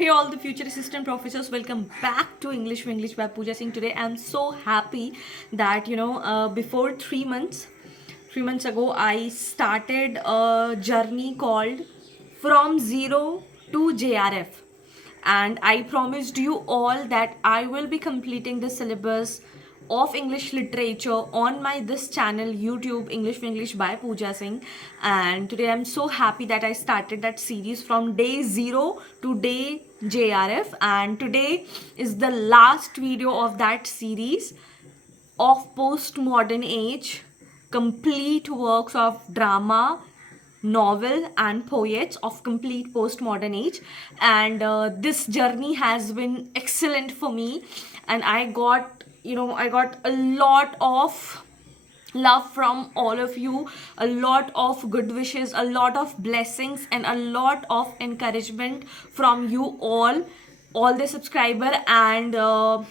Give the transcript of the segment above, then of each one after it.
Hey all the future assistant professors, welcome back to English for English by Pooja Singh. Today I'm so happy that before 3 months ago I started a journey called From Zero to JRF, and I promised you all that I will be completing the syllabus of English literature on my this channel YouTube English for English by Pooja Singh. And today I'm so happy that I started that series from day 0 to day JRF, and today is the last video of that series of Postmodern Age, complete works of drama, novel and poets of complete postmodern age. And this journey has been excellent for me, and I got a lot of love from all of you, a lot of good wishes, a lot of blessings, and a lot of encouragement from you all the subscriber. And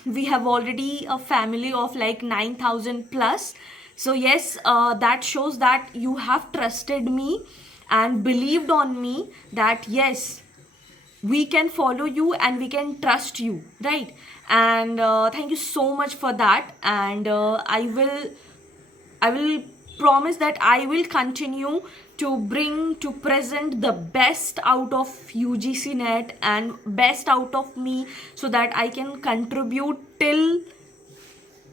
we have already a family of like 9,000 plus. So yes, that shows that you have trusted me and believed on me that yes, we can follow you and we can trust you, right? And thank you so much for that. And I will promise that I will continue to bring to present the best out of UGC NET and best out of me, so that I can contribute till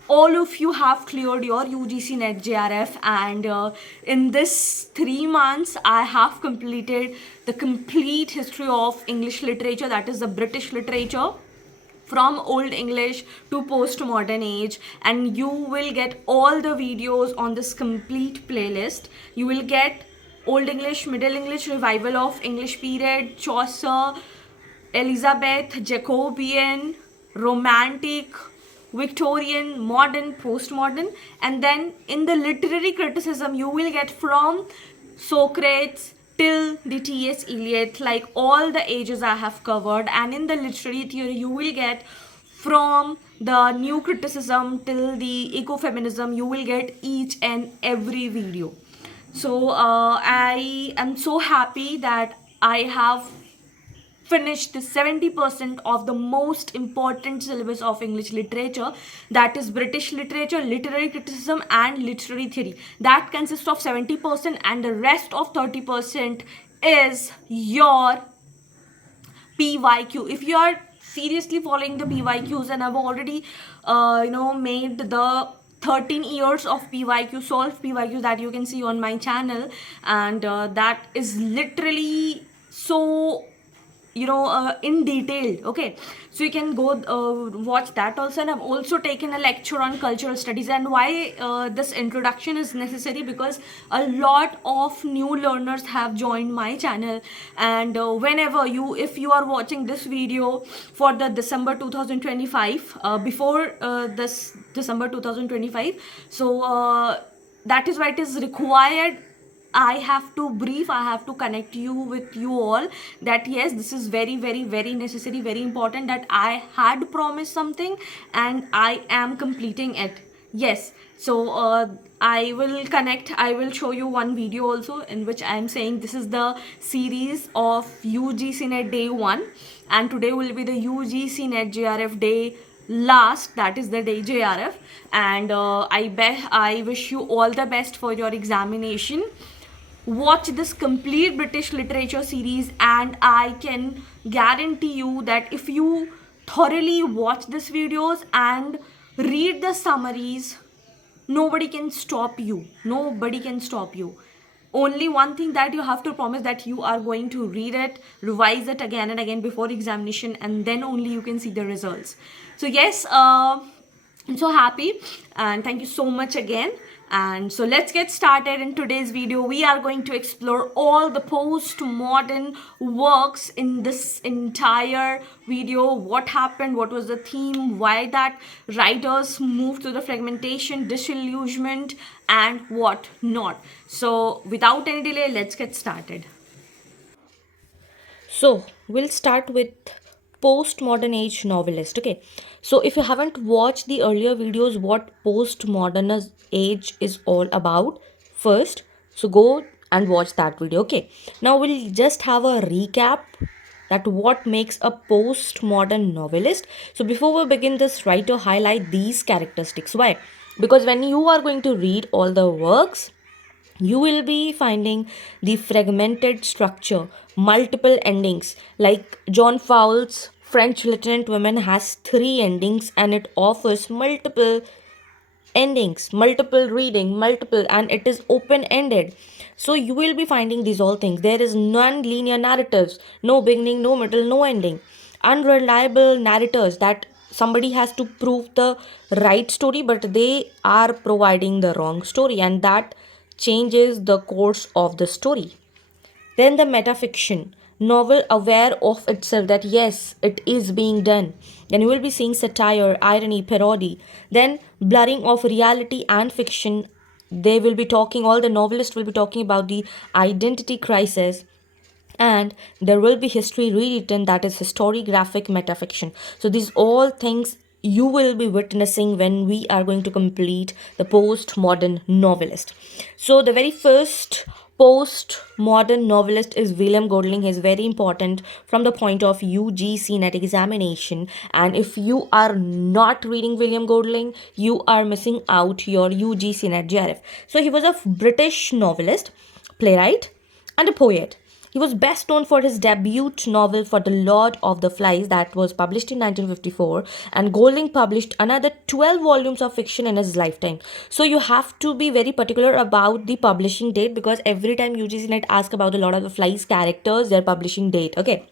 all of you have cleared your UGC NET JRF. And in this 3 months I have completed the complete history of English literature, that is the British literature, from Old English to Postmodern Age. And you will get all the videos on this complete playlist. You will get Old English, Middle English, Revival of English Period, Chaucer, Elizabeth, Jacobean, Romantic, Victorian, Modern, Postmodern. And then in the literary criticism you will get from Socrates till the T.S. Eliot, like all the ages I have covered. And in the literary theory you will get from the new criticism till the ecofeminism. You will get each and every video. So I am so happy that I have finished the 70% of the most important syllabus of English literature, that is British literature, literary criticism and literary theory. That consists of 70%, and the rest of 30% is your PYQ. If you are seriously following the PYQs, and I've already made the 13 years of PYQ, solved PYQ, that you can see on my channel. And that is literally so in detail. Okay, so you can go watch that also. And I've also taken a lecture on cultural studies. And why this introduction is necessary, because a lot of new learners have joined my channel. And if you are watching this video for the December 2025, before this December 2025, so that is why it is required. I have to brief, I have to connect you with you all, that yes, this is very, very, very necessary, very important, that I had promised something and I am completing it. Yes. So I will show you one video also, in which I am saying this is the series of UGC NET day 1, and today will be the UGC NET JRF day last, that is the day JRF. And I wish you all the best for your examination. Watch this complete British literature series, and I can guarantee you that if you thoroughly watch these videos and read the summaries, nobody can stop you. Nobody can stop you. Only one thing that you have to promise, that you are going to read it, revise it again and again before examination, and then only you can see the results. So yes, I'm so happy, and thank you so much again. And so let's get started. In today's video we are going to explore all the postmodern works in this entire video. What happened, what was the theme, why that writers moved to the fragmentation, disillusionment, and what not. So without any delay, let's get started. So we'll start with postmodern age novelist. Okay, so if you haven't watched the earlier videos what postmodern age is all about, first, so go and watch that video. Okay, now we'll just have a recap that what makes a postmodern novelist. So before we begin this, try to highlight these characteristics. Why? Because when you are going to read all the works, you will be finding the fragmented structure, multiple endings. Like John Fowles' French Lieutenant Women has three endings and it offers multiple endings, multiple reading, multiple, and it is open ended. So you will be finding these all things. There is non-linear narratives, no beginning, no middle, no ending. Unreliable narrators, that somebody has to prove the right story but they are providing the wrong story, and that changes the course of the story. Then the metafiction, novel aware of itself that yes, it is being done. Then you will be seeing satire, irony, parody. Then blurring of reality and fiction. They will be talking, all the novelists will be talking about the identity crisis, and there will be history rewritten, that is historiographic metafiction. So these all things you will be witnessing when we are going to complete the postmodern novelist. So the very first postmodern novelist is William Golding. He is very important from the point of UGC NET examination, and if you are not reading William Golding, you are missing out your UGC NET JRF. So he was a British novelist, playwright, and a poet. He was best known for his debut novel For the Lord of the Flies that was published in 1954, and Golding published another 12 volumes of fiction in his lifetime. So you have to be very particular about the publishing date, because every time UGC NET asks about the Lord of the Flies characters, their publishing date. Okay.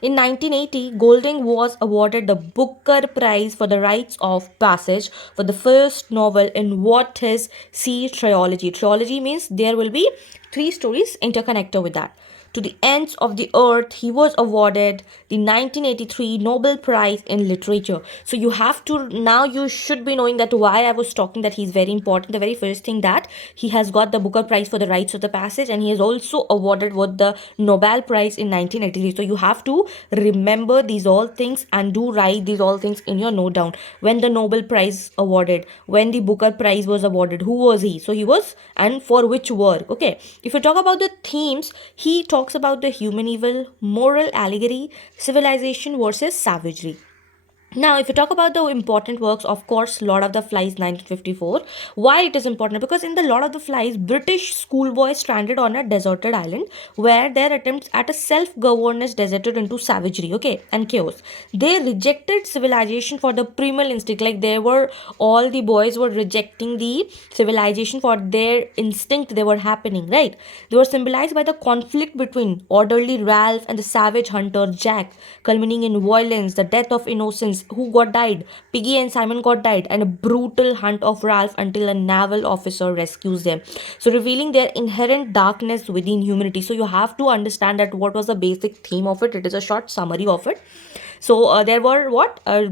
In 1980, Golding was awarded the Booker Prize for the rites of passage for the first novel in what his C trilogy. Trilogy means there will be three stories interconnected with that. To the Ends of the Earth, he was awarded the 1983 Nobel Prize in Literature. So you have to, now you should be knowing that why I was talking that he's very important. The very first thing, that he has got the Booker Prize for the rites of the passage, and he is also awarded with the Nobel Prize in 1983. So you have to remember these all things and do write these all things in your note down. When the Nobel Prize awarded, when the Booker Prize was awarded, who was he? So he was, and for which work? Okay. If you talk about the themes, he talks about the human evil, moral allegory, civilization versus savagery. Now, if you talk about the important works, of course, Lord of the Flies 1954. Why it is important? Because in the Lord of the Flies, British schoolboys stranded on a deserted island where their attempts at a self-governance deserted into savagery, okay, and chaos. They rejected civilization for the primal instinct. Like they were, all the boys were rejecting the civilization for their instinct they were happening, right? They were symbolized by the conflict between orderly Ralph and the savage hunter Jack, culminating in violence, the death of innocents who got died. Piggy and Simon got died, and a brutal hunt of Ralph until a naval officer rescues them. So revealing their inherent darkness within humanity. So you have to understand that what was the basic theme of it. It is a short summary of it. So there were what? A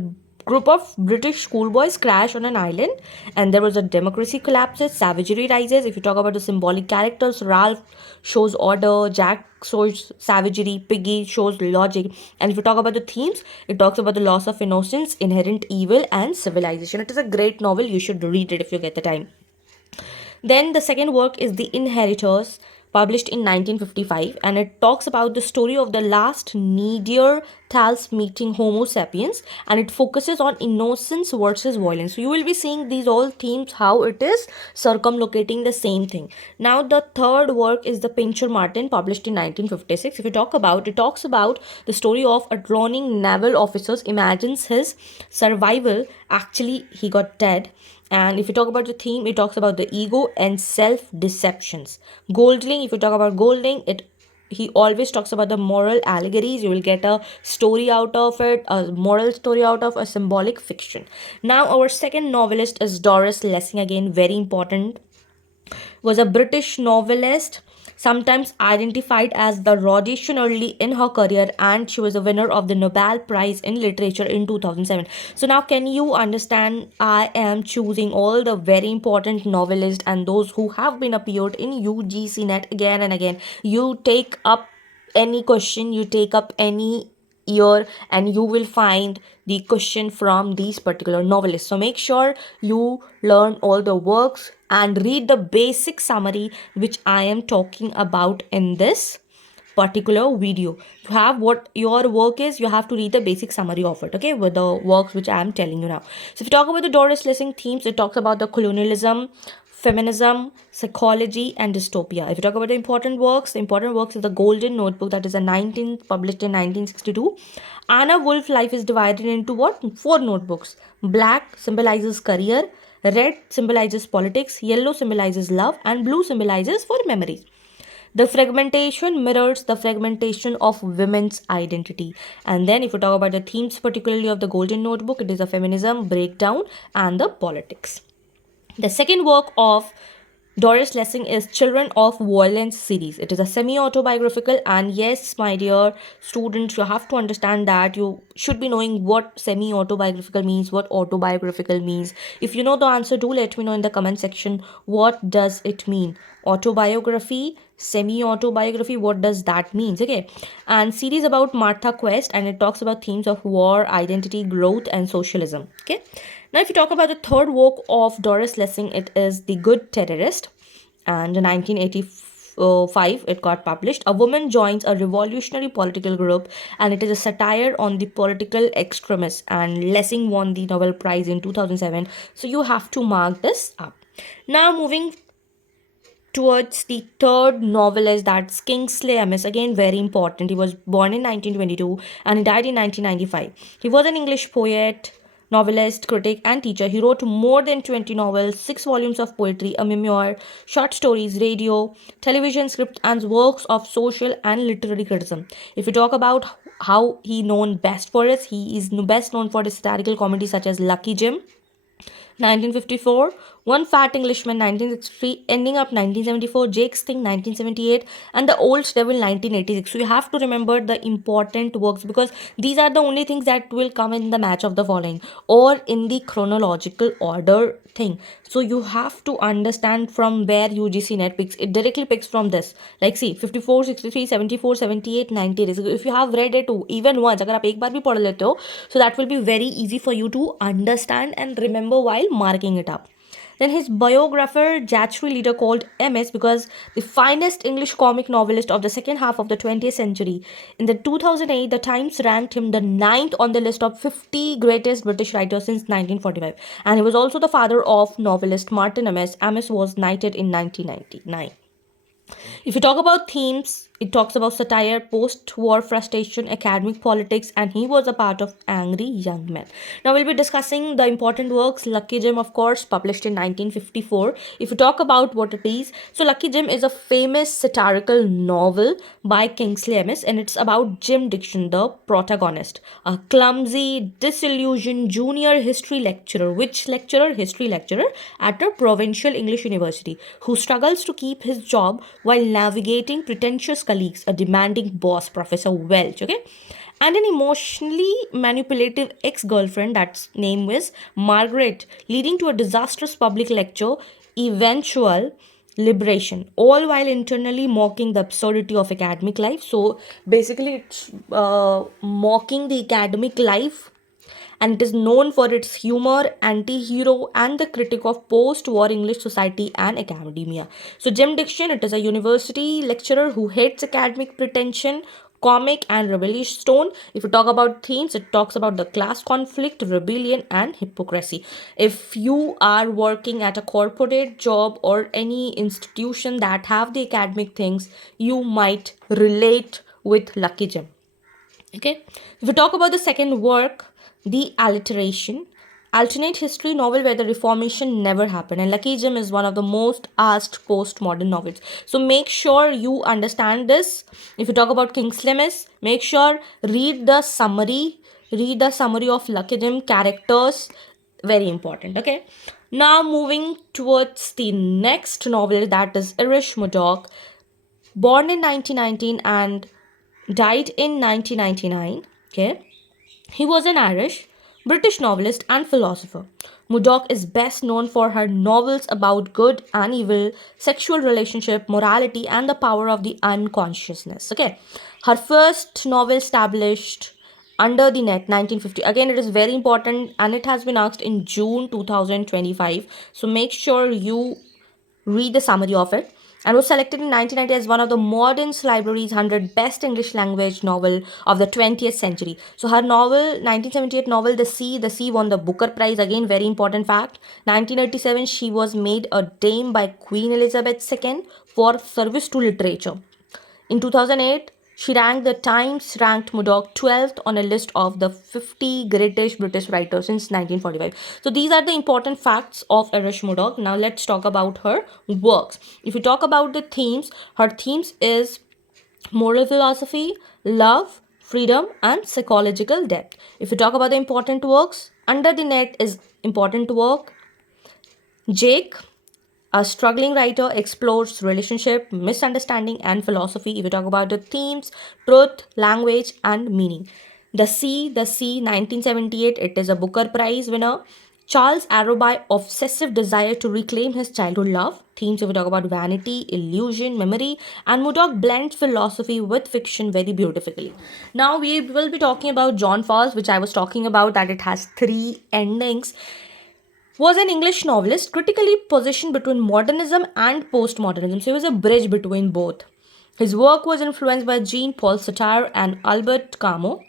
group of British schoolboys crash on an island, and there was a democracy collapses, savagery rises. If you talk about the symbolic characters, Ralph shows order, Jack shows savagery, Piggy shows logic. And if you talk about the themes, it talks about the loss of innocence, inherent evil, and civilization. It is a great novel. You should read it if you get the time. Then the second work is The Inheritors, published in 1955, and it talks about the story of the last Neanderthals meeting Homo sapiens, and it focuses on innocence versus violence. So you will be seeing these all themes, how it is circumlocating the same thing. Now the third work is The Pincher Martin, published in 1956. If you talk about, it talks about the story of a drowning naval officer imagines his survival. Actually, he got dead. And if you talk about the theme, it talks about the ego and self-deceptions. Golding, if you talk about Golding, he always talks about the moral allegories. You will get a story out of it, a moral story out of a symbolic fiction. Now, our second novelist is Doris Lessing. Again, very important. Was a British novelist, sometimes identified as the Rhodesian early in her career, and she was a winner of the Nobel Prize in Literature in 2007. So now can you understand, I am choosing all the very important novelists and those who have been appeared in UGC NET again and again. You take up any question, you take up any year, and you will find the question from these particular novelists. So make sure you learn all the works and read the basic summary which I am talking about in this particular video. To have what your work is, you have to read the basic summary of it, okay, with the works which I am telling you now. So if you talk about the Doris Lessing themes, it talks about the colonialism, feminism, psychology, and dystopia. If you talk about the important works is the Golden Notebook, that is a 19th, published in 1962. Anna Wolf life is divided into what? Four notebooks. Black symbolizes career, red symbolizes politics, yellow symbolizes love, and blue symbolizes for memories. The fragmentation mirrors the fragmentation of women's identity. And then, if you talk about the themes, particularly of the Golden Notebook, it is the feminism, breakdown, and the politics. The second work of Doris Lessing is Children of Violence series. It is a semi autobiographical, and yes, my dear students, you have to understand that you should be knowing what semi autobiographical means, what autobiographical means. If you know the answer, do let me know in the comment section. What does it mean? Autobiography, semi autobiography, what does that mean? Okay, and series about Martha Quest, and it talks about themes of war, identity, growth, and socialism. Okay, now if you talk about the third work of Doris Lessing, it is The Good Terrorist, and in 1985 it got published. A woman joins a revolutionary political group, and it is a satire on the political extremists, and Lessing won the Nobel Prize in 2007, so you have to mark this up. Now moving towards the third novelist, that's Kingsley Amis. Again, very important. He was born in 1922 and he died in 1995. He was an English poet, novelist, critic, and teacher. He wrote more than 20 novels, 6 volumes of poetry, a memoir, short stories, radio, television scripts, and works of social and literary criticism. If you talk about how he known best for it, he is best known for his satirical comedies such as Lucky Jim, 1954, One Fat Englishman 1963, Ending Up 1974, Jake's Thing 1978, and The Old Devil 1986. So you have to remember the important works because these are the only things that will come in the match of the following or in the chronological order thing. So you have to understand from where UGC net picks. It directly picks from this. Like see 54, 63, 74, 78, 90. So if you have read it even once, अगर आप एक बार भी पढ़ लेते हो, so that will be very easy for you to understand and remember while marking it up. Then his biographer, Jachry later called MS because the finest English comic novelist of the second half of the 20th century. In the 2008, the Times ranked him the ninth on the list of 50 greatest British writers since 1945. And he was also the father of novelist Martin Amis. Amis was knighted in 1999. If you talk about themes, it talks about satire, post-war frustration, academic politics, and he was a part of angry young men. Now we'll be discussing the important works. Lucky Jim, of course, published in 1954. If you talk about what it is, so Lucky Jim is a famous satirical novel by Kingsley Amis, and it's about Jim Dixon, the protagonist, a clumsy, disillusioned junior history lecturer. Which lecturer? History lecturer at a provincial English university, who struggles to keep his job while navigating pretentious colleagues, a demanding boss, Professor Welch, okay, and an emotionally manipulative ex-girlfriend that's name was Margaret, leading to a disastrous public lecture, eventual liberation, all while internally mocking the absurdity of academic life. So basically it's mocking the academic life, and it is known for its humor, anti-hero, and the critique of post-war English society and academia. So Jim Dixon, it is a university lecturer who hates academic pretension, comic, and rebellious tone. If you talk about themes, it talks about the class conflict, rebellion, and hypocrisy. If you are working at a corporate job or any institution that have the academic things, you might relate with Lucky Jim. Okay, if we talk about the second work, The Alliteration, alternate history novel where the Reformation never happened, and Lucky Jim is one of the most asked postmodern novels. So make sure you understand this. If you talk about Kingsley Amis, make sure read the summary. Read the summary of Lucky Jim characters. Very important. Okay. Now moving towards the next novel, that is Irish Murdoch, born in 1919 and died in 1999. Okay, he was an Irish British novelist and philosopher. Murdoch is best known for her novels about good and evil, sexual relationship, morality, and the power of the unconsciousness. Okay, her first novel established Under the Net 1950. Again, it is very important and it has been asked in June 2025. So make sure you read the summary of it. and was selected in 1990 as one of the Modern Library's 100 best English language novel of the 20th century. So her novel, 1978 novel The Sea won the Booker Prize. Again, very important fact. 1987, she was made a dame by Queen Elizabeth II for service to literature. In 2008, she ranked the Times ranked Murdoch 12th on a list of the 50 greatest British writers since 1945. So these are the important facts of Irish Murdoch. Now let's talk about her works. If you talk about the themes, her themes is moral philosophy, love, freedom, and psychological depth. If you talk about the important works, Under the Net is important work. Jake, a struggling writer, explores relationship, misunderstanding, and philosophy. If we talk about the themes, truth, language, and meaning. The Sea, 1978, it is a Booker Prize winner. Charles Arroby, obsessive desire to reclaim his childhood love. Themes, if we talk about vanity, illusion, memory, and Murdoch blends philosophy with fiction very beautifully. Now we will be talking about John Fowles, which I was talking about, that it has three endings. Was an English novelist critically positioned between modernism and postmodernism. So he was a bridge between both. His work was influenced by Jean Paul Sartre and Albert Camus,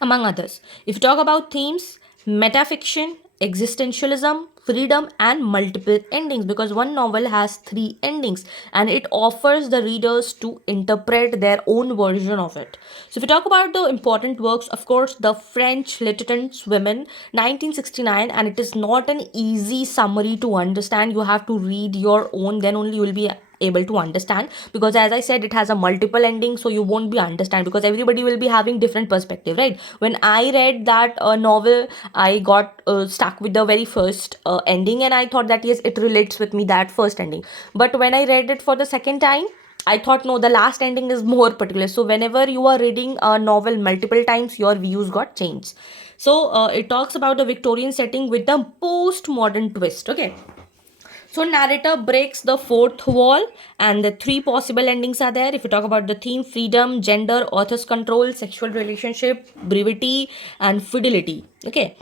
among others. If you talk about themes, metafiction, existentialism, freedom, and multiple endings, because one novel has three endings and it offers the readers to interpret their own version of it. So, if you talk about the important works, of course, the French Lieutenant's Women, 1969, and it is not an easy summary to understand. You have to read your own, then only you will be able to understand, because as I said, it has a multiple ending, so you won't be understand, because everybody will be having different perspective, right? When I read that novel, I got stuck with the very first ending, and I thought that yes, it relates with me, that first ending. But when I read it for the second time, I thought no, the last ending is more particular. So whenever you are reading a novel multiple times, your views got changed. So it talks about the Victorian setting with the postmodern twist. Okay, so narrator breaks the fourth wall, and the three possible endings are there. If you talk about the theme, freedom, gender, author's control, sexual relationship, brevity, and fidelity. Okay.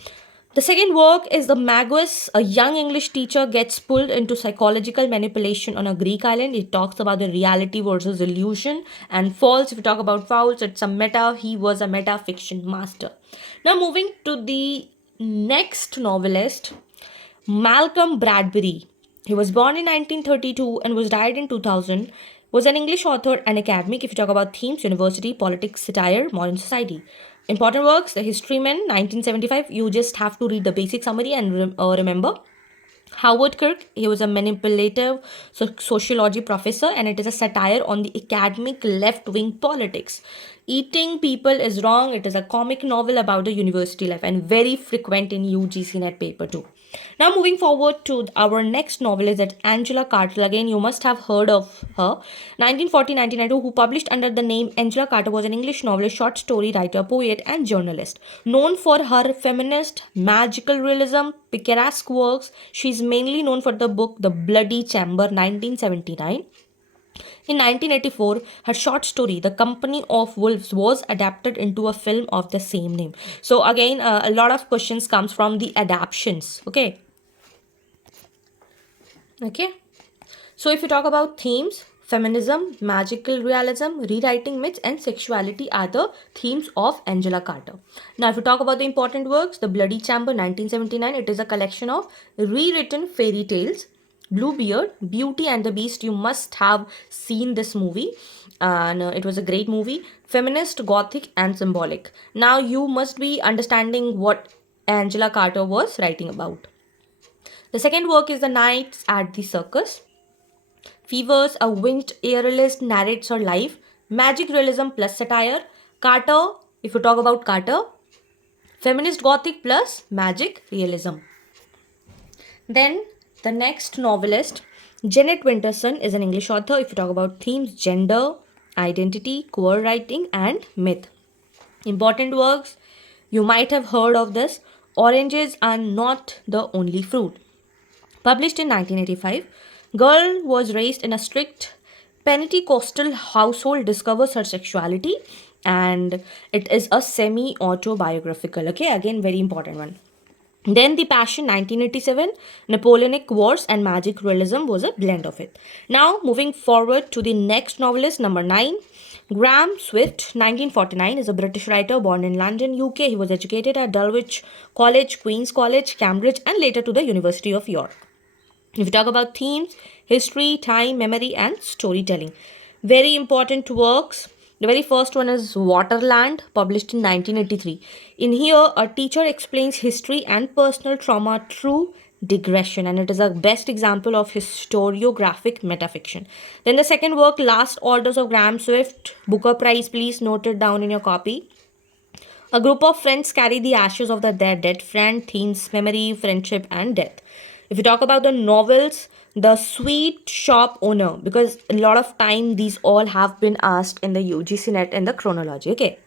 The second work is The Magus. A young English teacher gets pulled into psychological manipulation on a Greek island. It talks about the reality versus illusion. And False, if you talk about Fowles, it's a meta. He was a meta fiction master. Now, moving to the next novelist, Malcolm Bradbury. He was born in 1932 and was died in 2000. Was an English author and academic. If you talk about themes, university, politics, satire, modern society. Important works, The Historyman, 1975. You just have to read the basic summary and remember. Howard Kirk, he was a manipulative sociology professor, and it is a satire on the academic left wing politics. Eating People is Wrong, it is a comic novel about the university life and very frequent in UGC NET paper too. Now, moving forward to our next novel is that Angela Carter. Again, you must have heard of her. 1940-1992, who published under the name Angela Carter, was an English novelist, short story writer, poet, and journalist. Known for her feminist, magical realism, picaresque works, she is mainly known for the book The Bloody Chamber, 1979. In 1984, her short story, The Company of Wolves, was adapted into a film of the same name. So again, a lot of questions comes from the adaptations. Okay. So if you talk about themes, feminism, magical realism, rewriting myths, and sexuality are the themes of Angela Carter. Now, if you talk about the important works, The Bloody Chamber, 1979, it is a collection of rewritten fairy tales. Bluebeard, Beauty and the Beast, you must have seen this movie, and it was a great movie. Feminist, gothic, and symbolic. Now, you must be understanding what Angela Carter was writing about. The second work is The Nights at the Circus. Fevers, a winged aerialist narrates her life. Magic realism plus satire. Carter, if you talk about Carter, feminist gothic plus magic realism. Then the next novelist, Janet Winterson, is an English author. If you talk about themes, gender, identity, queer writing, and myth. Important works, you might have heard of this. Oranges are not the only fruit. Published in 1985, girl was raised in a strict Pentecostal household, discovers her sexuality, and it is a semi autobiographical. Okay, again, very important one. Then The Passion 1987, Napoleonic Wars and Magic Realism was a blend of it. Now moving forward to the next novelist, number 9. Graham Swift, 1949, is a British writer born in London, UK. He was educated at Dulwich College, Queen's College, Cambridge, and later to the University of York. If we talk about themes, history, time, memory, and storytelling. Very important works. The very first one is Waterland, published in 1983. In here, a teacher explains history and personal trauma through digression, and it is a best example of historiographic metafiction. Then the second work, Last Orders of Graham Swift, Booker Prize, please note it down in your copy. A group of friends carry the ashes of their dead friend, themes, memory, friendship, and death. If you talk about the novels, The Sweet Shop Owner, because a lot of time these all have been asked in the UGC NET and the chronology. Okay.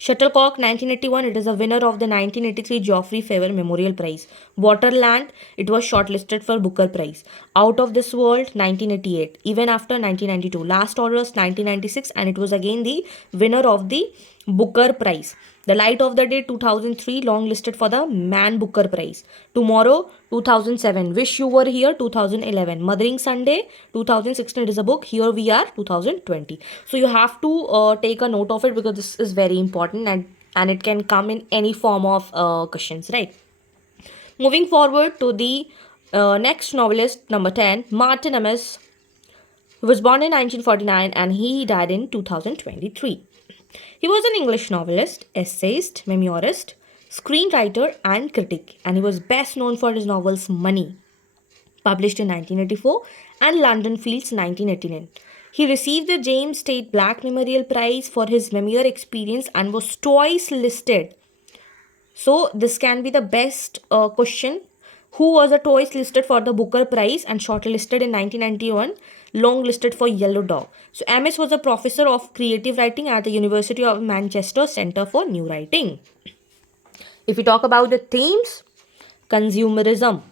Shuttlecock 1981, it is a winner of the 1983 Geoffrey Faber Memorial Prize. Waterland, it was shortlisted for Booker Prize. Out of This World 1988, even after 1992. Last Orders 1996, and it was again the winner of the Booker Prize. The Light of the Day 2003, long listed for the Man Booker Prize. Tomorrow 2007, Wish You Were Here 2011, Mothering Sunday 2016, it is a book. Here We Are 2020. So you have to take a note of it because this is very important, and it can come in any form of questions, right? Moving forward to the next novelist, number 10, Martin Amis. He was born in 1949 and he died in 2023. He was an English novelist, essayist, memoirist, screenwriter, and critic, and he was best known for his novels Money, published in 1984, and London Fields 1989. He received the James Tate Black Memorial Prize for his memoir experience and was twice listed. So, this can be the best question. Who was a twice listed for the Booker Prize and shortlisted in 1991, long listed for Yellow Dog? So, Amis was a professor of creative writing at the University of Manchester Centre for New Writing. If we talk about the themes, consumerism,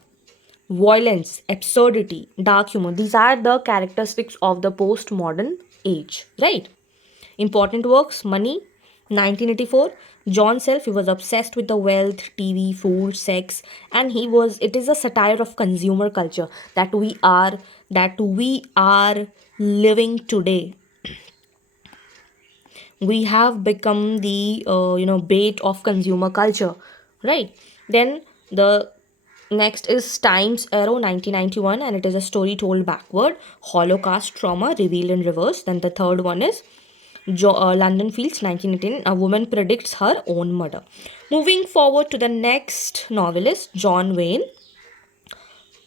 violence, absurdity, dark humor, these are the characteristics of the postmodern age, right? Important works, Money, 1984. John Self, he was obsessed with the wealth, TV, food, sex, and it is a satire of consumer culture that we are living today. We have become the bait of consumer culture, right? Then the next is Times Arrow 1991, and it is a story told backward, Holocaust trauma revealed in reverse. Then the third one is London Fields 1918, a woman predicts her own murder. Moving forward to the next novelist, John Wayne.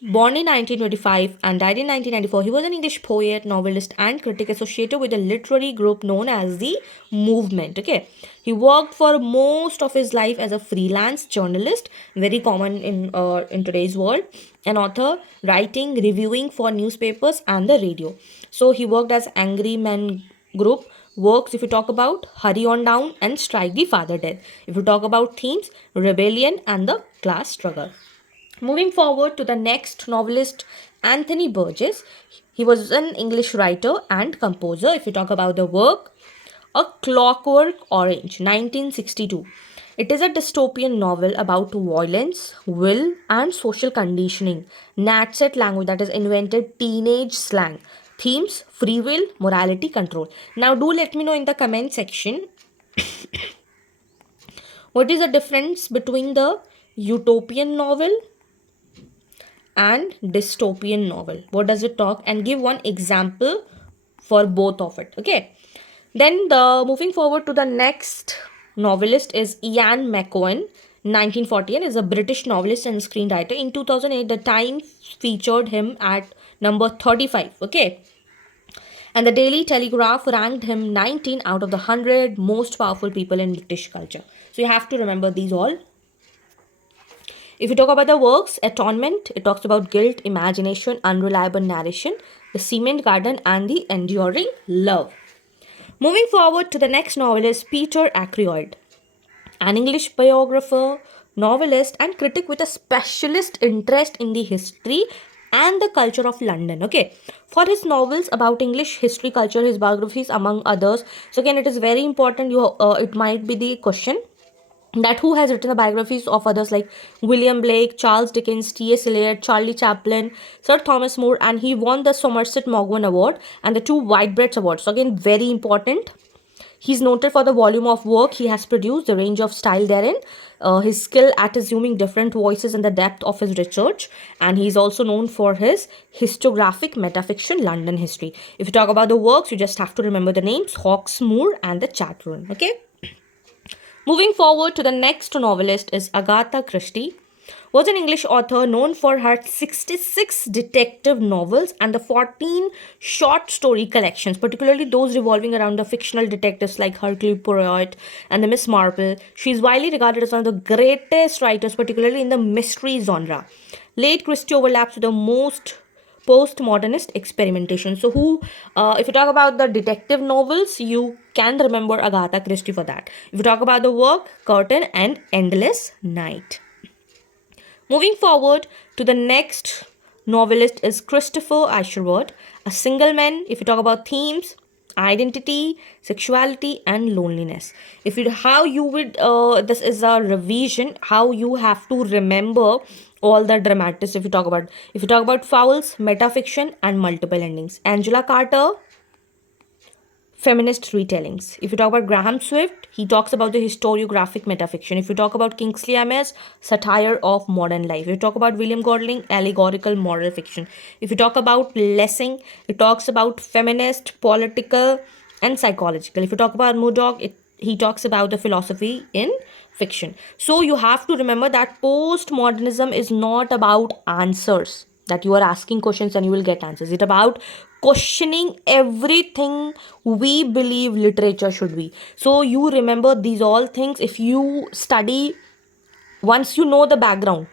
Born in 1925 and died in 1994, he was an English poet, novelist, and critic associated with a literary group known as the Movement. Okay, he worked for most of his life as a freelance journalist, very common in today's world, an author, writing, reviewing for newspapers and the radio. So he worked as Angry Men Group. Works, if you talk about Hurry On Down and Strike the Father Dead. If you talk about themes, rebellion and the class struggle. Moving forward to the next novelist, Anthony Burgess. He was an English writer and composer. If you talk about the work, A Clockwork Orange, 1962. It is a dystopian novel about violence, will, and social conditioning. Natset language, that is invented teenage slang. Themes, free will, morality, control. Now, do let me know in the comment section what is the difference between the utopian novel and dystopian novel. What does it talk? And give one example for both of it. Okay. Then the moving forward to the next novelist is Ian McEwan, 1940, and is a British novelist and screenwriter. In 2008, the Times featured him at number 35. Okay. And the Daily Telegraph ranked him 19 out of the 100 most powerful people in British culture. So you have to remember these all. If you talk about the works, Atonement, it talks about guilt, imagination, unreliable narration, the cement garden, and the enduring love. Moving forward to the next novelist, Peter Ackroyd, an English biographer, novelist, and critic with a specialist interest in the history and the culture of London. Okay, for his novels about English history, culture, his biographies, among others. So again, it is very important. It might be the question. that who has written the biographies of others like William Blake, Charles Dickens, T.S. Eliot, Charlie Chaplin, Sir Thomas More, and he won the Somerset Maugham Award and the two Whitebreads Awards. So again, very important. He's noted for the volume of work he has produced, the range of style therein, his skill at assuming different voices, and the depth of his research. And he's also known for his historiographic metafiction, London History. If you talk about the works, you just have to remember the names Hawksmoor and the Chat Room. Okay. Moving forward to the next novelist is Agatha Christie. Was an English author known for her 66 detective novels and the 14 short story collections, particularly those revolving around the fictional detectives like Hercule Poirot and the Miss Marple. She is widely regarded as one of the greatest writers, particularly in the mystery genre. Late Christie overlaps with the most postmodernist experimentation. So, if you talk about the detective novels, you can remember Agatha Christie for that. If you talk about the work, Curtain and Endless Night. Moving forward to the next novelist is Christopher Isherwood, a single man. If you talk about themes, identity, sexuality, and loneliness. If you how you would this is a revision how you have to remember all the dramatists. If you talk about fouls, metafiction, and multiple endings. Angela Carter, feminist retellings. If you talk about Graham Swift, he talks about the historiographic metafiction. If you talk about Kingsley Amis, satire of modern life. If you talk about William Godling, allegorical moral fiction. If you talk about Lessing, it talks about feminist, political, and psychological. If you talk about Murdoch, he talks about the philosophy in fiction. So you have to remember that postmodernism is not about answers, that you are asking questions and you will get answers. It's about questioning everything we believe literature should be. So you remember these all things if you study. Once you know the background,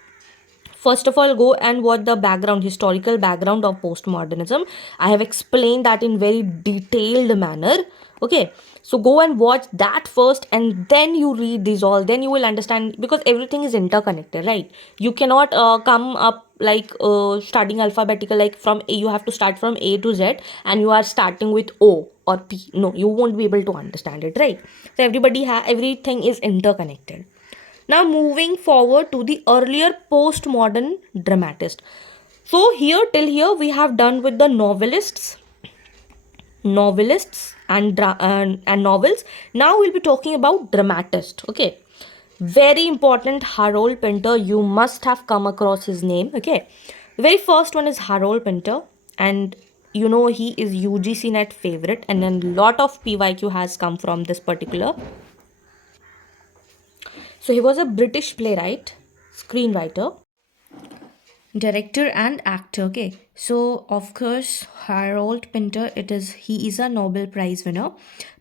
first of all, go and watch the background, historical background of postmodernism. I have explained that in very detailed manner. Okay, so go and watch that first, and then you read these all. Then you will understand, because everything is interconnected, right? You cannot come up like studying alphabetical, like from A. You have to start from A to Z, and you are starting with O or P. No, you won't be able to understand it, right? So everything is interconnected. Now, moving forward to the earlier postmodern dramatist. So, here till here we have done with the novelists and novels. Now we'll be talking about dramatists. Okay, very important, Harold Pinter. You must have come across his name. Okay, the very first one is Harold Pinter, and you know he is UGC NET favorite, and then lot of PYQ has come from this particular. So he was a British playwright, screenwriter, director, and actor. Okay, so of course Harold Pinter, he is a Nobel Prize winner.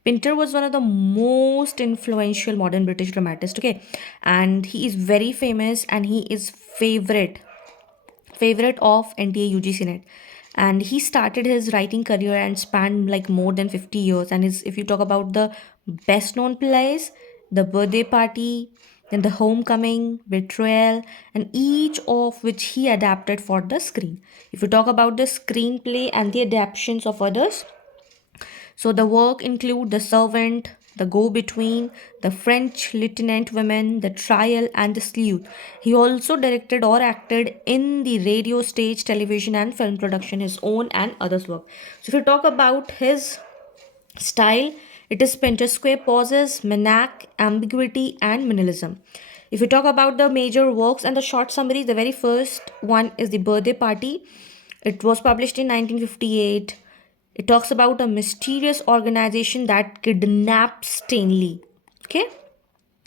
Pinter was one of the most influential modern British dramatists. Okay, and he is very famous, and he is favorite of NTA UGC NET. And he started his writing career and spanned like more than 50 years. And if you talk about the best known plays, The Birthday Party, then The Homecoming, Betrayal, and each of which he adapted for the screen. If you talk about the screenplay and the adaptations of others, so the work include The Servant, The Go-Between, The French Lieutenant Women, The Trial, and The Sleuth. He also directed or acted in the radio, stage, television, and film production, his own and others' work. So if you talk about his style, it is Pinter square pauses, menac, ambiguity, and minimalism. If you talk about the major works and the short summary, the very first one is The Birthday Party. It was published in 1958. It talks about a mysterious organization that kidnaps Stanley. Okay,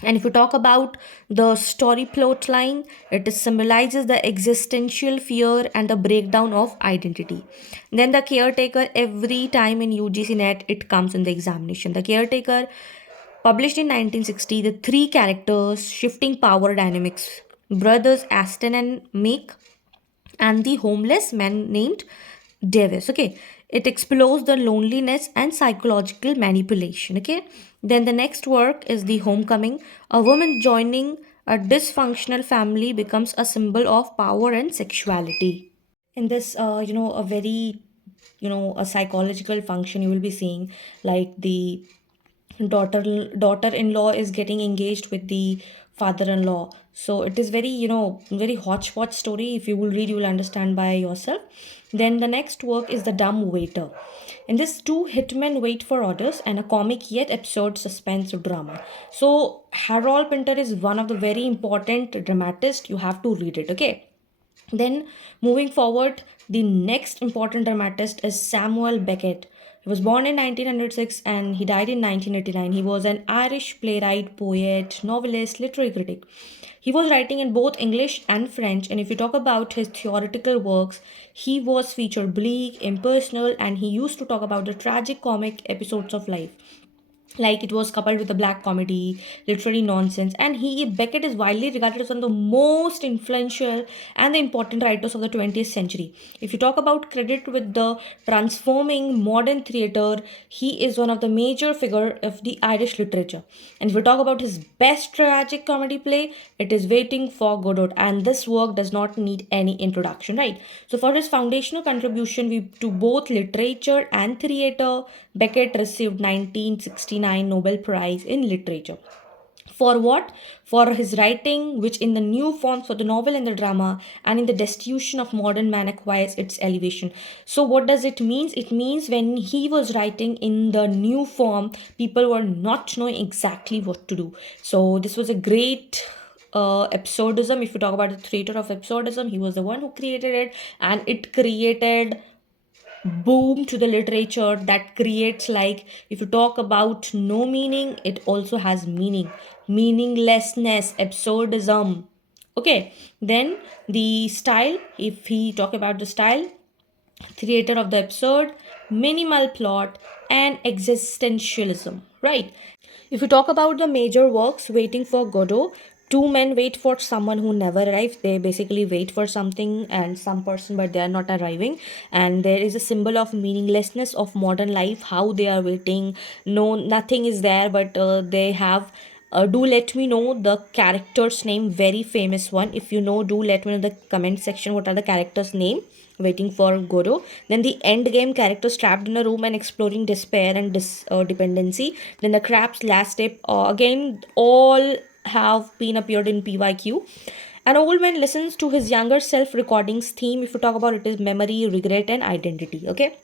and if you talk about the story plot line, it symbolizes the existential fear and the breakdown of identity. Then the caretaker, every time in UGC NET, it comes in the examination. The caretaker, published in 1960, the three characters, shifting power dynamics, brothers Aston and Mick, and the homeless man named Davis. Okay, it explores the loneliness and psychological manipulation. Okay, then the next work is The Homecoming. A woman joining a dysfunctional family becomes a symbol of power and sexuality. In this, a very, a psychological function you will be seeing, like the daughter-in-law is getting engaged with the father-in-law. So it is very, very hodgepodge story. If you will read, you will understand by yourself. Then the next work is The Dumb Waiter. In this, two hitmen wait for orders and a comic yet absurd suspense drama. So Harold Pinter is one of the very important dramatists. You have to read it, okay? Then, moving forward, the next important dramatist is Samuel Beckett. He was born in 1906 and he died in 1989. He was an Irish playwright, poet, novelist, literary critic. He was writing in both English and French, and if you talk about his theoretical works, he was featured bleak, impersonal, and he used to talk about the tragic comic episodes of life, like it was coupled with a black comedy, literary nonsense. And he Beckett is widely regarded as one of the most influential and the important writers of the 20th century. If you talk about credit with the transforming modern theatre, he is one of the major figure of the Irish literature. And if we talk about his best tragic comedy play, it is Waiting for Godot, and this work does not need any introduction, right? So for his foundational contribution to both literature and theatre, Beckett received 1969 Nobel Prize in Literature. For what? For his writing, which in the new forms for the novel and the drama, and in the destitution of modern man acquires its elevation. So, what does it mean? It means when he was writing in the new form, people were not knowing exactly what to do. So, this was a great absurdism. If you talk about the theater of absurdism, he was the one who created it, and it created boom to the literature that creates, like, if you talk about no meaning, it also has meaning, meaninglessness, absurdism. Okay, then the style, if we talk about the style, theater of the absurd, minimal plot, and existentialism, right? If you talk about the major works, Waiting for Godot, two men wait for someone who never arrives. They basically wait for something and some person, but they are not arriving. And there is a symbol of meaninglessness of modern life, how they are waiting. No, nothing is there, but they have. Do let me know the character's name, very famous one. If you know, do let me know in the comment section what are the characters' name. Waiting for Goro. Then the end game characters trapped in a room and exploring despair and dependency. Then the crab's last step. Again, all have been appeared in PYQ. An old man listens to his younger self recordings theme. If you talk about it, is memory, regret, and identity. Okay.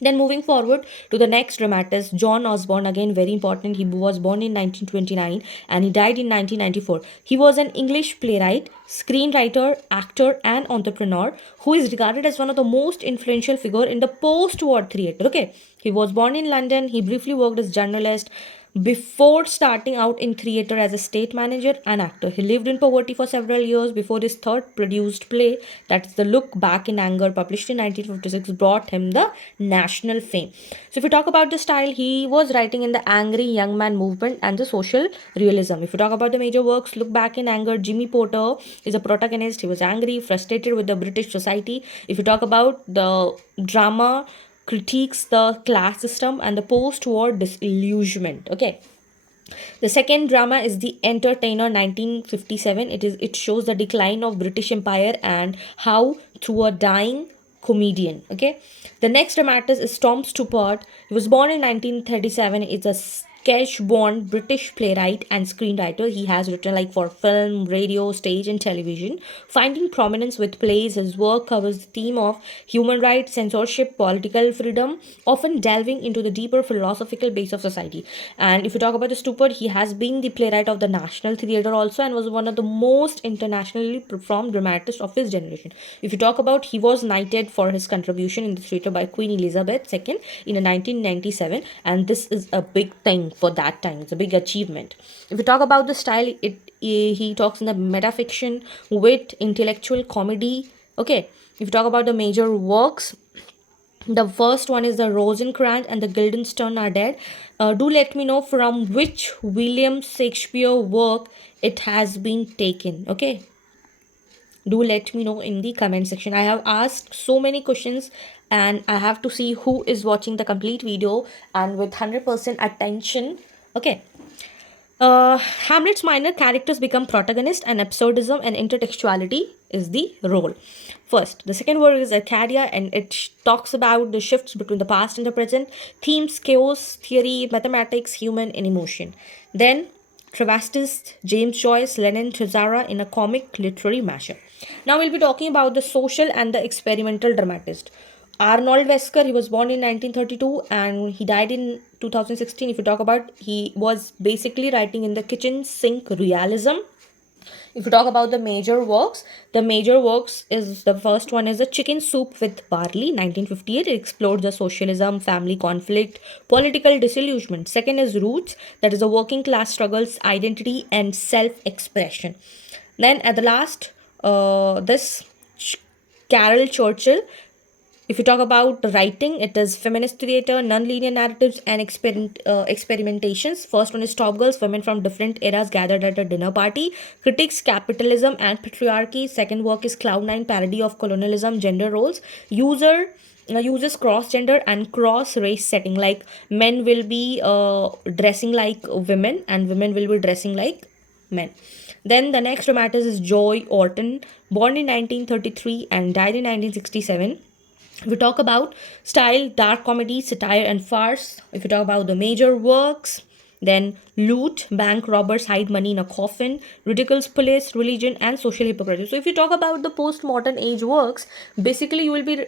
Then moving forward to the next dramatist, John Osborne, again very important. He was born in 1929 and he died in 1994. He was an English playwright, screenwriter, actor, and entrepreneur who is regarded as one of the most influential figure in the post-war theatre. Okay, he was born in London. He briefly worked as journalist before starting out in theatre as a state manager and actor. He lived in poverty for several years before his third produced play, that is The Look Back in Anger, published in 1956, brought him the national fame. So, if you talk about the style, he was writing in the angry young man movement and the social realism. If you talk about the major works, Look Back in Anger, Jimmy Porter is a protagonist. He was angry, frustrated with the British society. If you talk about the drama, critiques the class system and the post-war disillusionment. Okay, the second drama is The Entertainer, 1957. It shows the decline of British Empire and how through a dying comedian. Okay, the next dramatist is Tom Stoppard. He was born in 1937. It's a Scotch-born British playwright and screenwriter. He has written like for film, radio, stage, and television. Finding prominence with plays, his work covers the theme of human rights, censorship, political freedom, often delving into the deeper philosophical base of society. And if you talk about the Stoppard, he has been the playwright of the National Theatre also and was one of the most internationally performed dramatists of his generation. If you talk about, he was knighted for his contribution in the theatre by Queen Elizabeth II in 1997, and this is a big thing for that time. It's a big achievement. If you talk about the style, he talks in the metafiction, wit, intellectual comedy. Okay, if you talk about the major works, the first one is the Rosencrantz and the Guildenstern are dead. Do let me know from which William Shakespeare work it has been taken. Okay, do let me know in the comment section. I have asked so many questions and I have to see who is watching the complete video and with 100% attention. Okay, Hamlet's minor characters become protagonist and absurdism and intertextuality. is the role. First, the second word is Arcadia, and it talks about the shifts between the past and the present. Themes: chaos, theory, mathematics, human, and emotion. Then, Travestis, James Joyce, Lenin, Trezara in a comic literary mashup. Now we'll be talking about the social and the experimental dramatist. Arnold Wesker, he was born in 1932 and he died in 2016. If you talk about, he was basically writing in the kitchen sink realism. If you talk about the major works is the first one is a Chicken Soup with Barley, 1958. It explored the socialism, family conflict, political disillusionment. Second is Roots, that is the working class struggles, identity, and self expression. Then at the last, this Carol Churchill, if you talk about writing, it is feminist theater, non-linear narratives, and experimentations. First one is Top Girls, women from different eras gathered at a dinner party. Critiques capitalism and patriarchy. Second work is Cloud9, parody of colonialism, gender roles. Uses cross gender and cross race setting, like men will be dressing like women and women will be dressing like men. Then the next dramatist is Joy Orton, born in 1933 and died in 1967. We talk about style, dark comedy, satire, and farce. If you talk about the major works, then Loot, bank robbers hide money in a coffin, ridicules police, religion, and social hypocrisy. So, if you talk about the postmodern age works, basically you will be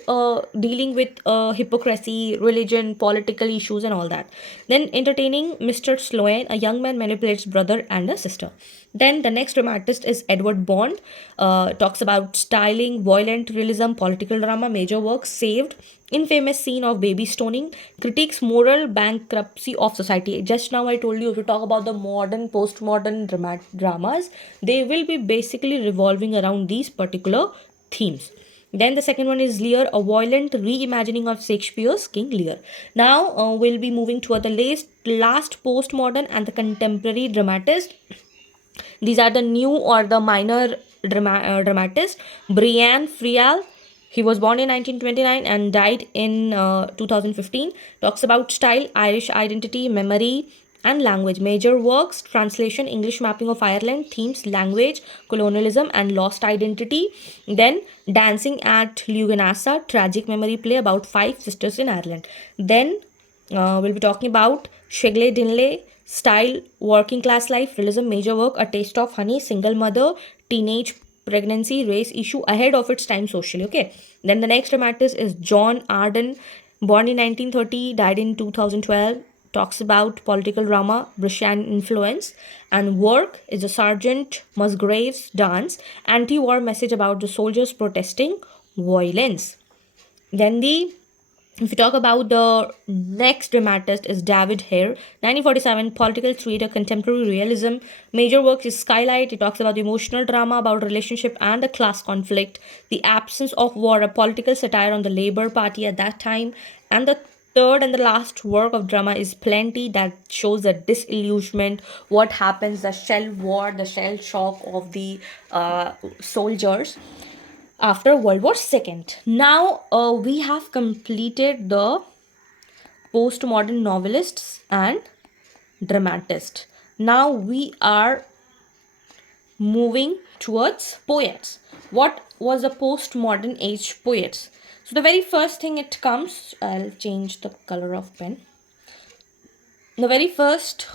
dealing with hypocrisy, religion, political issues, and all that. Then entertaining Mr. Sloan, a young man manipulates brother and a sister. Then the next dramatist is Edward Bond. Talks about styling, violent realism, political drama, major works, Saved, infamous scene of baby stoning, critiques moral bankruptcy of society. Just now I told you, if you talk about the modern, postmodern dramas, they will be basically revolving around these particular themes. Then the second one is Lear, a violent reimagining of Shakespeare's King Lear. Now we'll be moving toward the last postmodern and the contemporary dramatist. These are the new or the minor dramatist. Brian Friel, he was born in 1929 and died in 2015. Talks about style, Irish identity, memory, and language. Major works: translation, English mapping of Ireland, themes, language, colonialism, and lost identity. Then Dancing at Luganasa, tragic memory play about five sisters in Ireland. Then we'll be talking about Shegley Dinley, style, working class life, realism, major work, A Taste of Honey, single mother, teenage pregnancy, race issue, ahead of its time socially. Okay. Then the next dramatist is John Arden, born in 1930, died in 2012. Talks about political drama, Russian influence, and work is a Sergeant Musgrave's Dance, anti-war message about the soldiers protesting violence. Then the if you talk about the next dramatist is David Hare, 1947, political theater, contemporary realism. Major works is Skylight. It talks about the emotional drama about relationship and the class conflict, the absence of war, a political satire on the Labour Party at that time. And the third and the last work of drama is Plenty, that shows the disillusionment, what happens, the shell war, the shell shock of the soldiers after World War II. Now we have completed the postmodern novelists and dramatists. Now we are moving towards poets. What was the postmodern age poets? So the very first thing it comes, I'll change the color of pen. The very first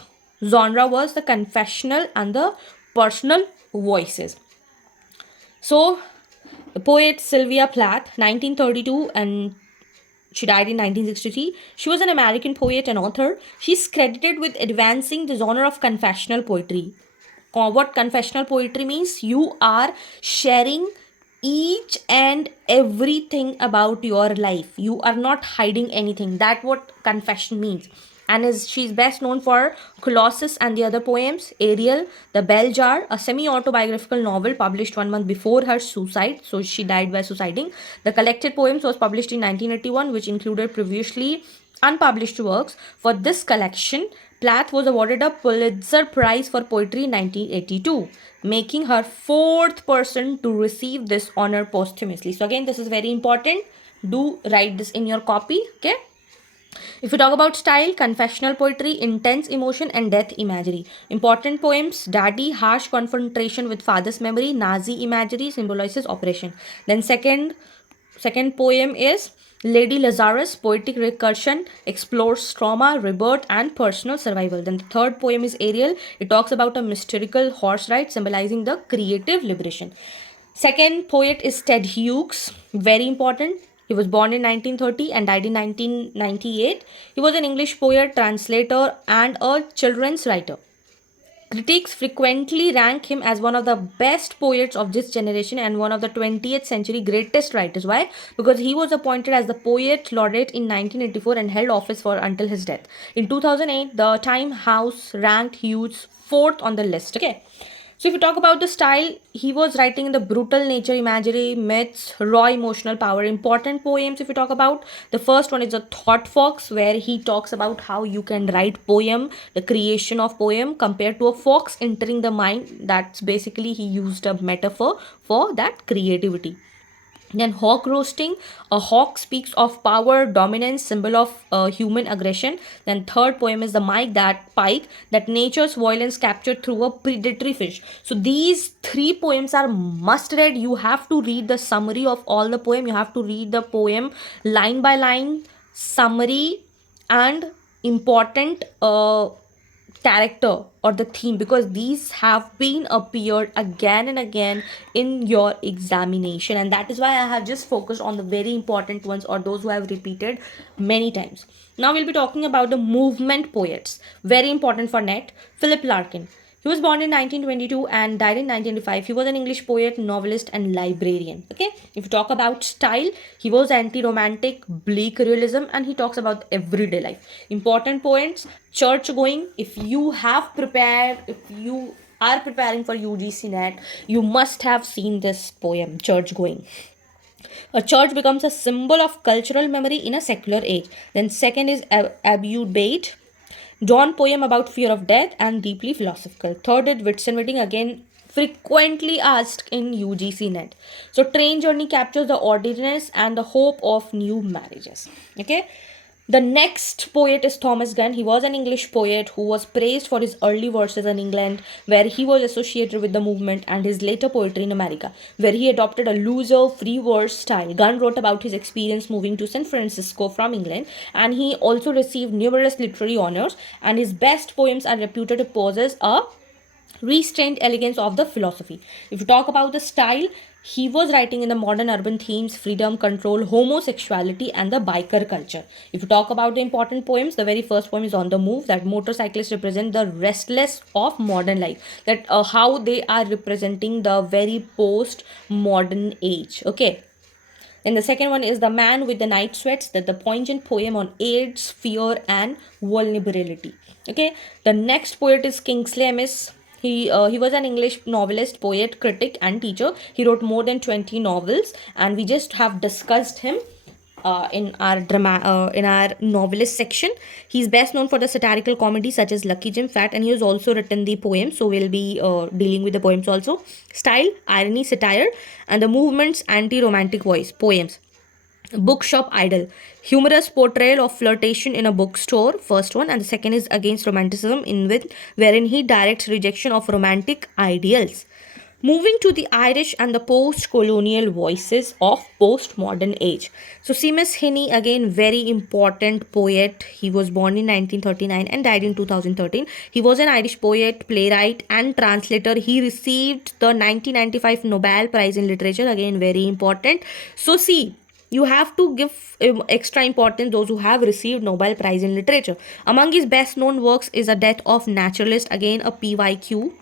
genre was the confessional and the personal voices. So the poet Sylvia Plath, 1932, and she died in 1963. She was an American poet and author. She's credited with advancing the genre of confessional poetry. What confessional poetry means? You are sharing each and everything about your life. You are not hiding anything. That what confession means. And she's best known for Colossus and the other poems, Ariel, The Bell Jar, a semi-autobiographical novel published 1 month before her suicide. So she died by suiciding. The collected poems was published in 1981, which included previously unpublished works. For this collection, Plath was awarded a Pulitzer Prize for Poetry in 1982, making her fourth person to receive this honor posthumously. So again, this is very important. Do write this in your copy. Okay. If we talk about style, confessional poetry, intense emotion, and death imagery. Important poems: Daddy, harsh confrontation with father's memory, Nazi imagery symbolizes oppression. Then second poem is Lady Lazarus, poetic recursion, explores trauma, rebirth, and personal survival. Then the third poem is Ariel. It talks about a mystical horse ride symbolizing the creative liberation. Second poet is Ted Hughes, very important. He was born in 1930 and died in 1998. He was an English poet, translator, and a children's writer. Critics frequently rank him as one of the best poets of this generation and one of the 20th century greatest writers. Why? Because he was appointed as the poet laureate in 1984 and held office for until his death. In 2008, the Time House ranked Hughes fourth on the list. Okay. So if you talk about the style, he was writing in the brutal nature imagery, myths, raw emotional power. Important poems, if you talk about, the first one is a Thought Fox, where he talks about how you can write poem, the creation of poem compared to a fox entering the mind. That's basically he used a metaphor for that creativity. Then hawk roasting, a hawk speaks of power, dominance, symbol of human aggression. Then third poem is the pike, that nature's violence captured through a predatory fish. So these three poems are must read. You have to read the summary of all the poem. You have to read the poem line by line, summary, and important character or the theme, because these have been appeared again and again in your examination, and that is why I have just focused on the very important ones or those who have repeated many times. Now we'll be talking about the movement poets, very important for net. Philip Larkin, he was born in 1922 and died in 1905. He was an English poet, novelist, and librarian. Okay, if you talk about style, he was anti-romantic, bleak realism, and he talks about everyday life. Important points: church going. If you are preparing for UGC NET, you must have seen this poem, Church Going. A church becomes a symbol of cultural memory in a secular age. Then second is Abute, Dawn poem about fear of death and deeply philosophical. Third is Whitsun, again frequently asked in UGC NET. So train journey captures the ordinariness and the hope of new marriages. Okay. The next poet is Thomas Gunn. He was an English poet who was praised for his early verses in England, where he was associated with the movement, and his later poetry in America, where he adopted a looser, free verse style. Gunn wrote about his experience moving to San Francisco from England, and he also received numerous literary honors, and his best poems are reputed to possess a restrained elegance of the philosophy. If you talk about the style, he was writing in the modern urban themes, freedom, control, homosexuality, and the biker culture. If you talk about the important poems, the very first poem is On the Move, that motorcyclists represent the restless of modern life, that how they are representing the very post modern age. Okay. And the second one is The Man with the Night Sweats, that the poignant poem on AIDS, fear, and vulnerability. Okay. The next poet is Kingsley Amis. He was an English novelist, poet, critic, and teacher. He wrote more than 20 novels, and we just have discussed him in our novelist section. He's best known for the satirical comedy such as Lucky Jim, Fat, and he has also written the poems. So we'll be dealing with the poems also. Style, irony, satire, and the movement's anti-romantic voice poems. Bookshop Idol, humorous portrayal of flirtation in a bookstore, first one, and the second is Against Romanticism, wherein he directs rejection of romantic ideals. Moving to the Irish and the post-colonial voices of postmodern age. So Seamus Heaney, again very important poet. He was born in 1939 and died in 2013. He was an Irish poet, playwright, and translator. He received the 1995 Nobel Prize in Literature, again very important. So see, you have to give extra importance those who have received Nobel Prize in Literature. Among his best known works is A Death of Naturalist, again a PYQ.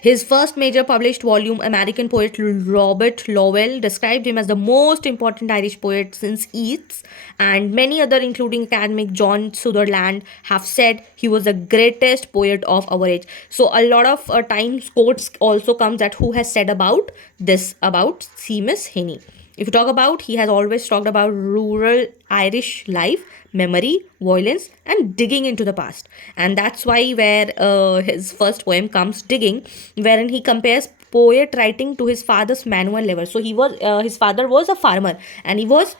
His first major published volume, American poet Robert Lowell, described him as the most important Irish poet since Yeats, and many other, including academic John Sutherland, have said he was the greatest poet of our age. So a lot of times quotes also comes that who has said about this, about Seamus Heaney. If you talk about, he has always talked about rural Irish life, memory, violence, and digging into the past. And that's why where his first poem comes, Digging, wherein he compares poet writing to his father's manual labor. So his father was a farmer, and he was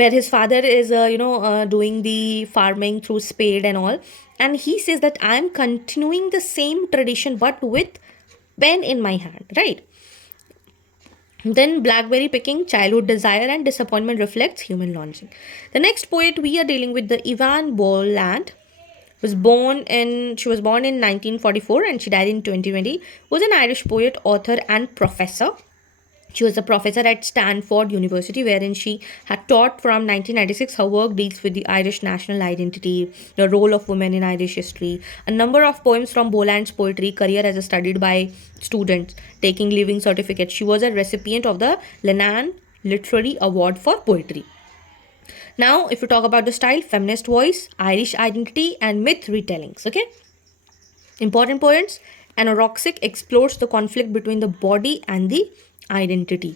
where his father is doing the farming through spade and all, and he says that I am continuing the same tradition but with pen in my hand, right? Then blackberry picking, childhood desire and disappointment reflects human longing. The next poet we are dealing with, the Ivan Boland, she was born in 1944 and she died in 2020, was an Irish poet, author and professor. She was a professor at Stanford University, wherein she had taught from 1996. Her work deals with the Irish national identity, the role of women in Irish history. A number of poems from Boland's poetry career as studied by students taking living certificates. She was a recipient of the Lenan Literary Award for Poetry. Now, if you talk about the style, feminist voice, Irish identity, and myth retellings. Okay, important points. Anorexic explores the conflict between the body and the identity.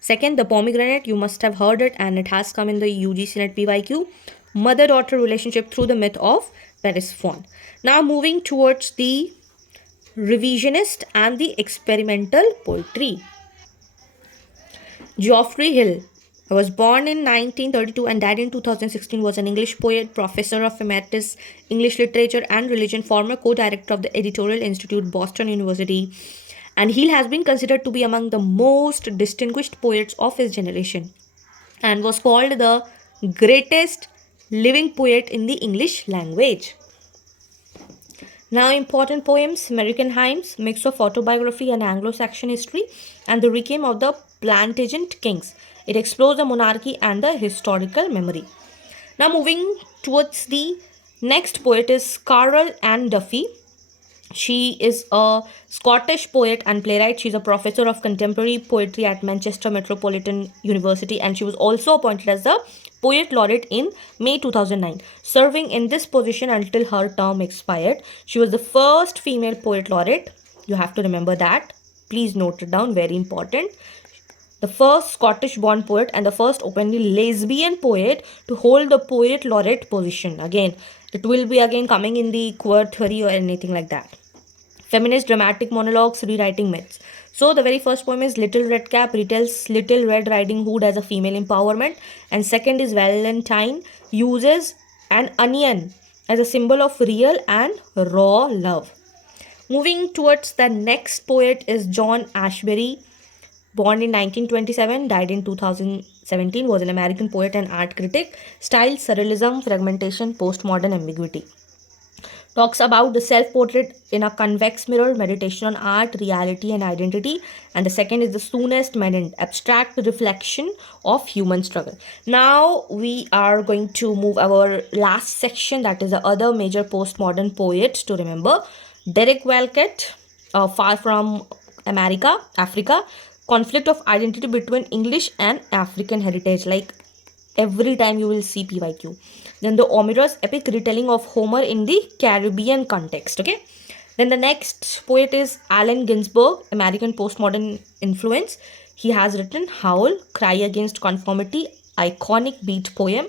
Second, the pomegranate, you must have heard it and it has come in the UGC NET PYQ. Mother-daughter relationship through the myth of Persephone. Now moving towards the revisionist and the experimental poetry. Geoffrey Hill was born in 1932 and died in 2016, was an English poet, professor of emeritus English literature and religion, former co-director of the Editorial Institute, Boston University, and he has been considered to be among the most distinguished poets of his generation and was called the greatest living poet in the English language. Now, important poems, American Hymns, mix of autobiography and Anglo-Saxon history, and the Requiem of the Plantagenet Kings. It explores the monarchy and the historical memory. Now, moving towards the next poet is Carol Ann Duffy. She is a Scottish poet and playwright. She's a professor of contemporary poetry at Manchester Metropolitan University, and she was also appointed as the Poet Laureate in May 2009, serving in this position until her term expired. She was the first female Poet Laureate. You have to remember that. Please note it down, very important. The first Scottish-born poet and the first openly lesbian poet to hold the Poet Laureate position. Again, it will be again coming in the queer theory or anything like that. Feminist dramatic monologues, rewriting myths. So the very first poem is Little Red Cap, retells Little Red Riding Hood as a female empowerment. And second is Valentine, uses an onion as a symbol of real and raw love. Moving towards the next poet is John Ashbery, born in 1927, died in 2017, was an American poet and art critic. Style, surrealism, fragmentation, postmodern ambiguity. Talks about the self-portrait in a convex mirror, meditation on art, reality and identity. And the second is the soonest meant, abstract reflection of human struggle. Now we are going to move our last section, that is the other major postmodern poets to remember. Derek Walcott, far from Africa, conflict of identity between English and African heritage, like every time you will see PYQ. Then the ominous epic retelling of Homer in the Caribbean context. Okay. Then the next poet is Allen Ginsberg, American postmodern influence. He has written Howl, Cry Against Conformity, iconic beat poem.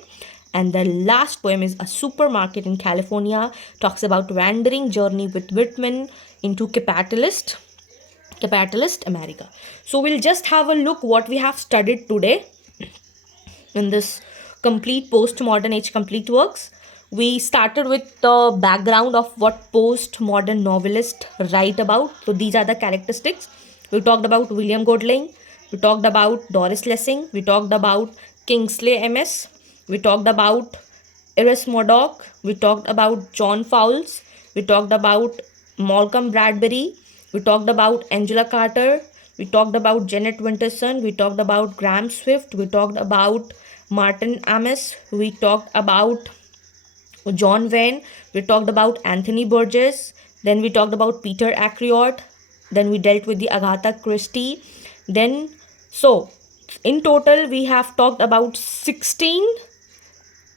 And the last poem is A Supermarket in California, talks about wandering journey with Whitman into capitalist America. So we'll just have a look what we have studied today in this complete postmodern age complete works. We started with the background of what postmodern novelists write about. So these are the characteristics. We talked about William Godling. We talked about Doris Lessing. We talked about Kingsley MS. We talked about Iris Murdoch. We talked about John Fowles. We talked about Malcolm Bradbury. We talked about Angela Carter. We talked about Janet Winterson. We talked about Graham Swift. We talked about Martin Amis. We talked about John Wayne. We talked about Anthony Burgess. Then we talked about Peter Acriot. Then we dealt with the Agatha Christie. Then, so in total, we have talked about 16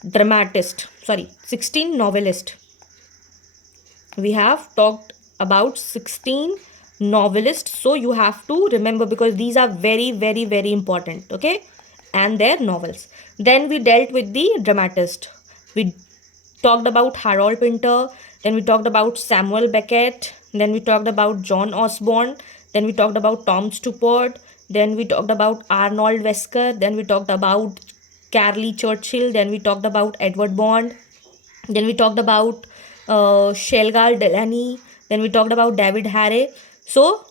novelists. We have talked about 16 novelists. So you have to remember, because these are very, very, very important. Okay. And their novels. Then we dealt with the dramatist. We talked about Harold Pinter. Then we talked about Samuel Beckett. Then we talked about John Osborne. Then we talked about Tom Stoppard. Then we talked about Arnold Wesker. Then we talked about Carly Churchill, then we talked about Edward Bond, then we talked about Shelgar Delaney, then we talked about David Harry. So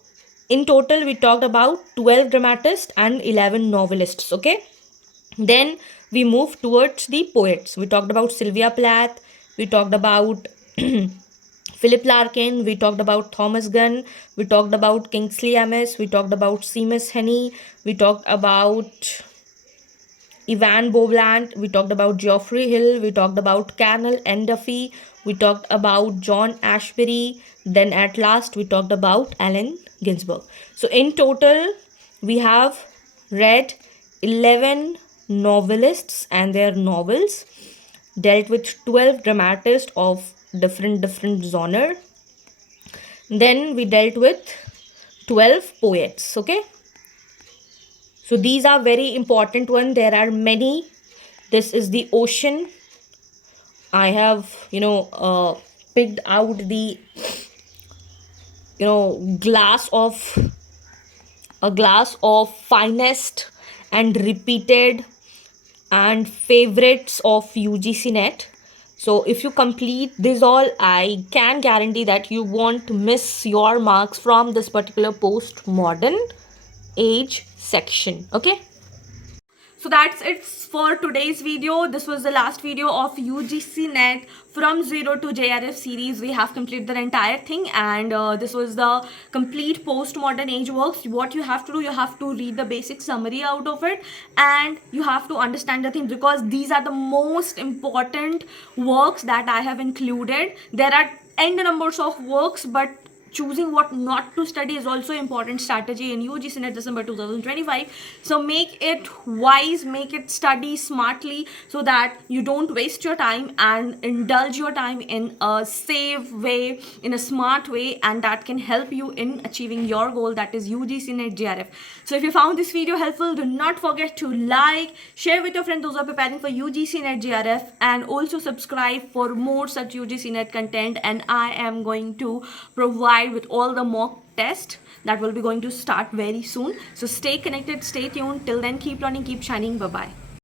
in total we talked about 12 dramatists and 11 novelists. Okay, then we moved towards the poets. We talked about Sylvia Plath, we talked about Philip Larkin, we talked about Thomas Gunn, we talked about Kingsley Amis, we talked about Seamus Heaney, we talked about Ivan Bovland, we talked about Geoffrey Hill, we talked about Carnel N. Duffy, we talked about John Ashbery, then at last we talked about Allen Ginsberg. So in total, we have read 11 novelists and their novels, dealt with 12 dramatists of different genre. Then we dealt with 12 poets. Okay, so these are very important one. There are many. This is the ocean. I have picked out the glass of a glass of finest and repeated and favorites of UGC NET. So if you complete this all, I can guarantee that you won't miss your marks from this particular postmodern age section. Okay. So that's it for today's video. This was the last video of UGC NET from 0 to JRF series. We have completed the entire thing, and this was the complete postmodern age works. What you have to do, you have to read the basic summary out of it, and you have to understand the things, because these are the most important works that I have included. There are n numbers of works, but choosing what not to study is also important strategy in UGC NET December 2025. So make it wise, make it study smartly, so that you don't waste your time and indulge your time in a safe way, in a smart way, and that can help you in achieving your goal, that is UGC NET JRF. So if you found this video helpful, do not forget to like, share with your friends those who are preparing for UGC NET JRF, and also subscribe for more such UGC NET content. And I am going to provide with all the mock tests that will be going to start very soon. So stay connected, stay tuned. Till then, keep learning, keep shining. Bye bye.